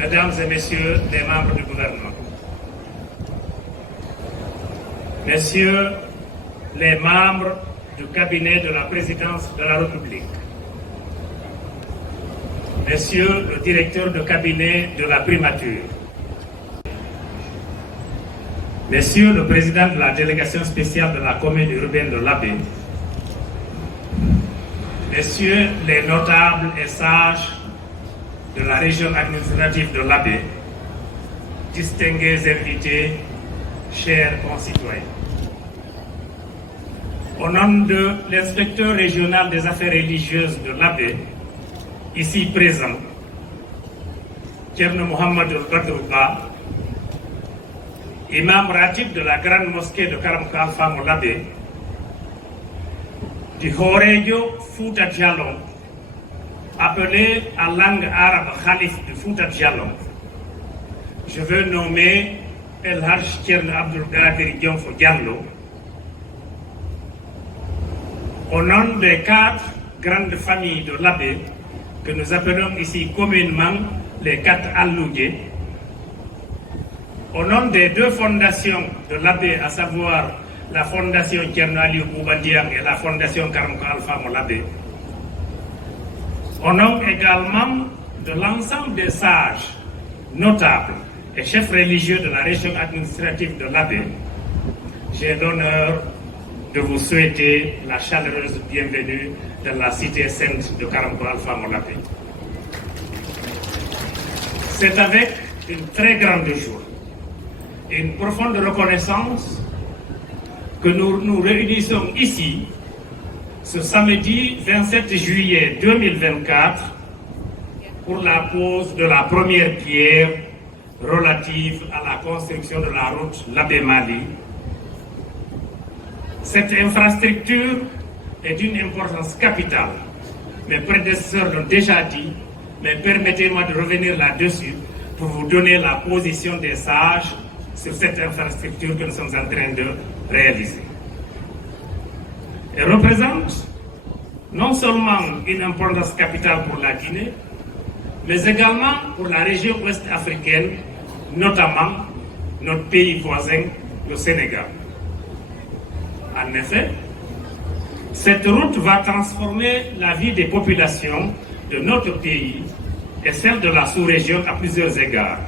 Mesdames et Messieurs les membres du gouvernement, Messieurs les membres du cabinet de la présidence de la République, Messieurs le directeur de cabinet de la primature, Messieurs le président de la délégation spéciale de la commune urbaine de l'Abbé, Messieurs les notables et sages de la région administrative de l'Abbé, distingués invités, chers concitoyens. Au nom de l'inspecteur régional des affaires religieuses de l'Abbé, ici présent, Thierno Mohamed Badrouba, imam ratib de la grande mosquée de Karamka Alpha au l'Abbé, du Horejo Fouta Djallon, appelé à langue arabe Khalif de Fouta Djallon, je veux nommer El Hajj Thierno Abdul Qadir Dionfo Diallo, au nom des 4 grandes familles de l'Abbé, que nous appelons ici communément les 4 Alloudjé, au nom des 2 fondations de l'Abbé, à savoir la fondation Thierno Aliou Boubandiang et la fondation Karamka Alpha l'Abbé, au nom également de l'ensemble des sages, notables et chefs religieux de la région administrative de l'Abbé, j'ai l'honneur de vous souhaiter la chaleureuse bienvenue dans la cité sainte de Karamka Alpha l'Abbé. C'est avec une très grande joie et une profonde reconnaissance que nous nous réunissons ici ce samedi 27 juillet 2024 pour la pose de la première pierre relative à la construction de la route l'Abbé-Mali. Cette infrastructure est d'une importance capitale. Mes prédécesseurs l'ont déjà dit, mais permettez-moi de revenir là-dessus pour vous donner la position des sages sur cette infrastructure que nous sommes en train de réaliser. Elle représente non seulement une importance capitale pour la Guinée, mais également pour la région ouest africaine, notamment notre pays voisin, le Sénégal. En effet, cette route va transformer la vie des populations de notre pays et celle de la sous-région à plusieurs égards.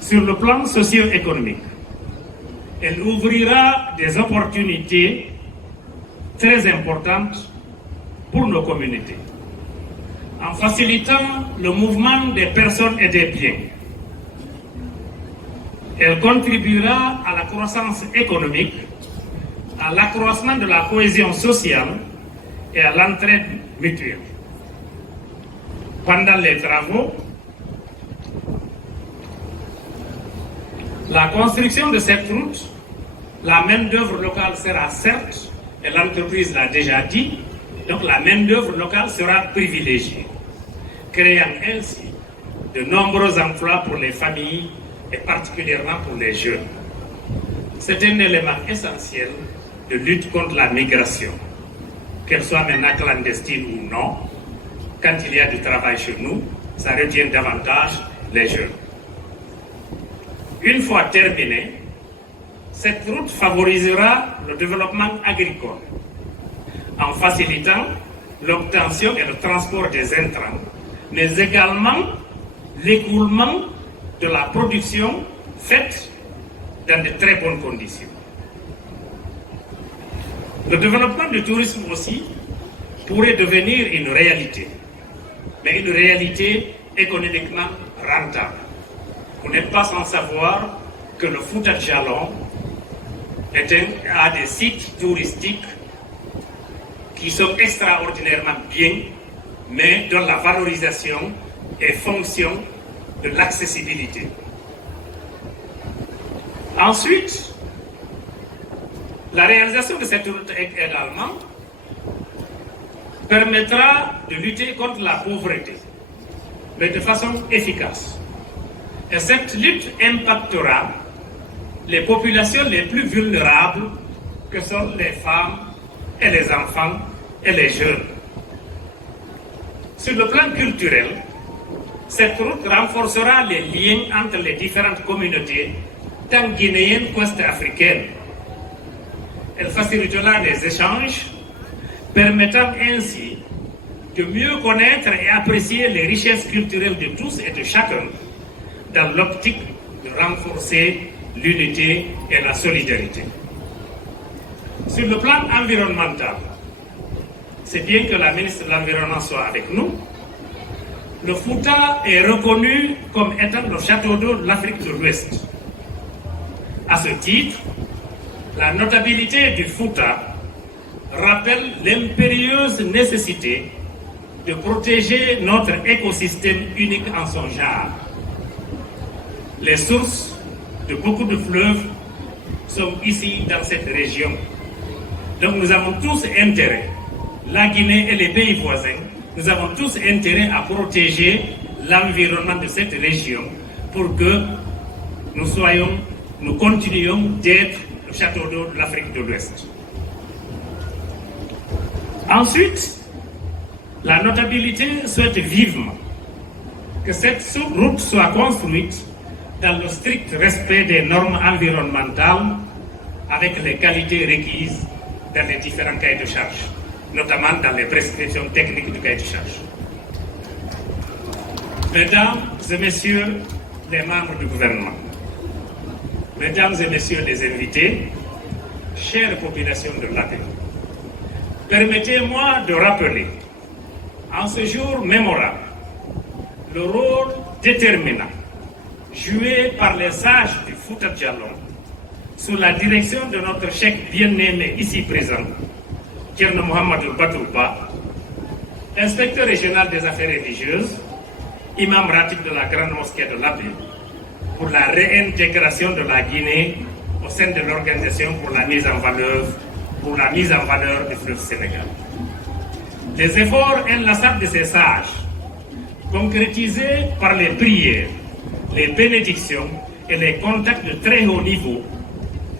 Sur le plan socio-économique, elle ouvrira des opportunités très importantes pour nos communautés, en facilitant le mouvement des personnes et des biens. Elle contribuera à la croissance économique, à l'accroissement de la cohésion sociale et à l'entraide mutuelle. Pendant les travaux, la construction de cette route, la main-d'œuvre locale sera certes, et l'entreprise l'a déjà dit, donc la main-d'œuvre locale sera privilégiée, créant ainsi de nombreux emplois pour les familles et particulièrement pour les jeunes. C'est un élément essentiel de lutte contre la migration, qu'elle soit maintenant clandestine ou non. Quand il y a du travail chez nous, ça retient davantage les jeunes. Une fois terminée, cette route favorisera le développement agricole en facilitant l'obtention et le transport des intrants, mais également l'écoulement de la production faite dans de très bonnes conditions. Le développement du tourisme aussi pourrait devenir une réalité, mais une réalité économiquement rentable. Vous n'êtes pas sans savoir que le Fouta Djallon a des sites touristiques qui sont extraordinairement bien, mais dont la valorisation est fonction de l'accessibilité. Ensuite, la réalisation de cette route également permettra de lutter contre la pauvreté, mais de façon efficace. Et cette lutte impactera les populations les plus vulnérables que sont les femmes et les enfants et les jeunes. Sur le plan culturel, Cette route renforcera les liens entre les différentes communautés, tant guinéennes qu'ouest-africaines. Elle facilitera les échanges, permettant ainsi de mieux connaître et apprécier les richesses culturelles de tous et de chacun, dans l'optique de renforcer l'unité et la solidarité. Sur le plan environnemental, c'est bien que la ministre de l'Environnement soit avec nous. Le Fouta est reconnu comme étant le château d'eau de l'Afrique de l'Ouest. À ce titre, la notabilité du Fouta rappelle l'impérieuse nécessité de protéger notre écosystème unique en son genre. Les sources de beaucoup de fleuves sont ici dans cette région. Donc nous avons tous intérêt, la Guinée et les pays voisins, nous avons tous intérêt à protéger l'environnement de cette région pour que nous continuions d'être le château d'eau de l'Afrique de l'Ouest. Ensuite, la notabilité souhaite vivement que cette route soit construite dans le strict respect des normes environnementales avec les qualités requises dans les différents cahiers de charge, notamment dans les prescriptions techniques du cahier de charge. Mesdames et messieurs les membres du gouvernement, mesdames et messieurs les invités, chères populations de l'APE, permettez-moi de rappeler, en ce jour mémorable, le rôle déterminant joué par les sages du Fouta Djallon sous la direction de notre cheikh bien-aimé ici présent, Thierno Mohamedou Batouba, inspecteur régional des affaires religieuses, imam ratib de la grande mosquée de l'Abbé, pour la réintégration de la Guinée au sein de l'organisation pour la mise en valeur du fleuve Sénégal. Les efforts inlassables de ces sages, concrétisés par les prières, les bénédictions et les contacts de très haut niveau,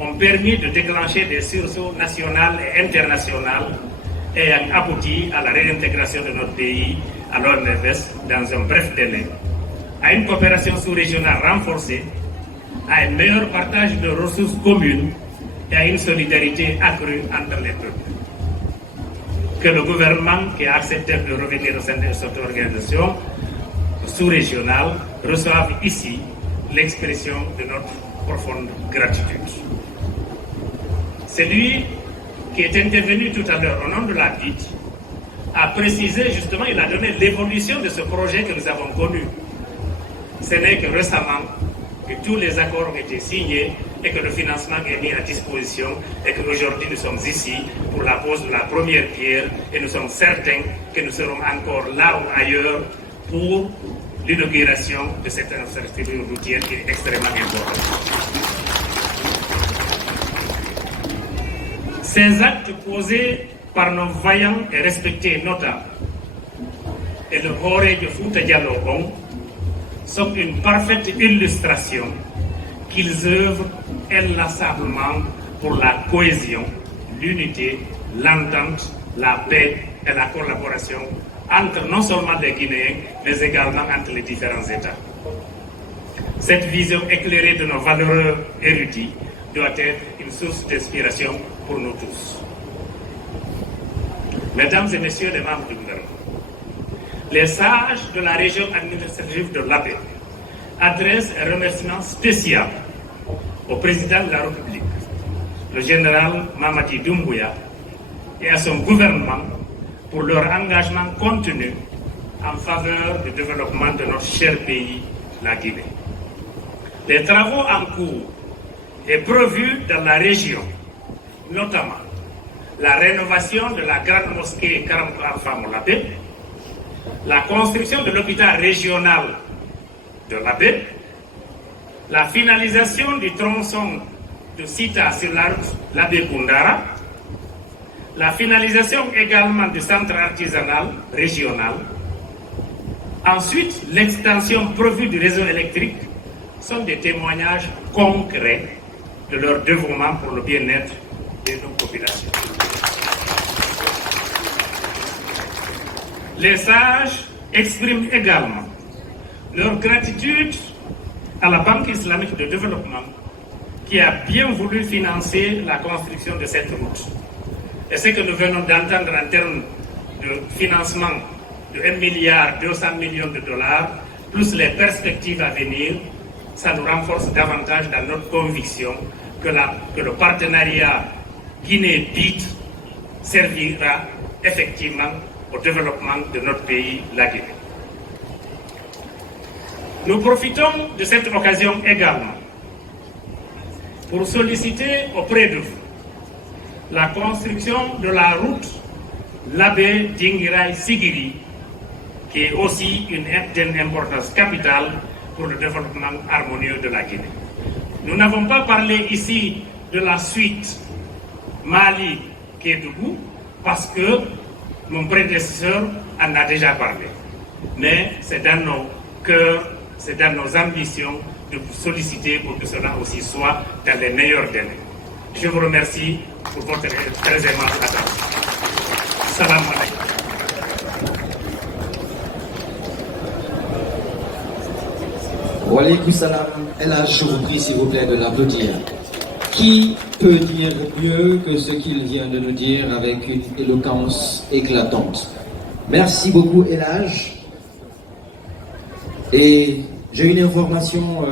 ont permis de déclencher des sursauts nationaux et internationaux et ont abouti à la réintégration de notre pays à l'OMS dans un bref délai, à une coopération sous-régionale renforcée, à un meilleur partage de ressources communes et à une solidarité accrue entre les peuples. Que le gouvernement qui a accepté de revenir au sein de cette organisation sous-régionale reçoive ici l'expression de notre profonde gratitude. Celui qui est intervenu tout à l'heure au nom de la BID a précisé justement, il a donné l'évolution de ce projet que nous avons connu. Ce n'est que récemment que tous les accords ont été signés et que le financement est mis à disposition et qu'aujourd'hui nous sommes ici pour la pose de la première pierre et nous sommes certains que nous serons encore là ou ailleurs pour l'inauguration de cette infrastructure routière qui est extrêmement importante. Ces actes posés par nos vaillants et respectés notables et le Horé de Fouta Djallon sont une parfaite illustration qu'ils œuvrent inlassablement pour la cohésion, l'unité, l'entente, la paix et la collaboration entre non seulement les Guinéens, mais également entre les différents États. Cette vision éclairée de nos valeureux érudits doit être une source d'inspiration pour nous tous. Mesdames et messieurs les membres du gouvernement, les sages de la région administrative de l'Abbé adressent un remerciement spécial au président de la République, le général Mamadi Doumbouya, et à son gouvernement pour leur engagement continu en faveur du développement de notre cher pays, la Guinée. Les travaux en cours et prévus dans la région, notamment la rénovation de la grande mosquée Karam Alpha Moulabé, la construction de l'hôpital régional de l'Abbé, la finalisation du tronçon de Sita sur la route l'Abbé Koundara, la finalisation également du centre artisanal régional, ensuite l'extension prévue du réseau électrique sont des témoignages concrets de leur dévouement pour le bien-être de nos populations. Les sages expriment également leur gratitude à la Banque islamique de développement qui a bien voulu financer la construction de cette route. Et ce que nous venons d'entendre en termes de financement de 1,2 milliard de dollars, plus les perspectives à venir, ça nous renforce davantage dans notre conviction que le partenariat Guinée-BID servira effectivement au développement de notre pays, la Guinée. Nous profitons de cette occasion également pour solliciter auprès de vous la construction de la route Labé Dingirai Sigiri, qui est aussi d'une importance capitale pour le développement harmonieux de la Guinée. Nous n'avons pas parlé ici de la suite Mali-Kédougou parce que mon prédécesseur en a déjà parlé. Mais c'est dans nos cœurs, c'est dans nos ambitions de vous solliciter pour que cela aussi soit dans les meilleurs délais. Je vous remercie pour votre très aimable attention. Salam alaikum. Wa alaykoum salam. Je vous prie s'il vous plaît de l'applaudir. Qui peut dire mieux que ce qu'il vient de nous dire avec une éloquence éclatante? Merci beaucoup Elhaj. Et j'ai une information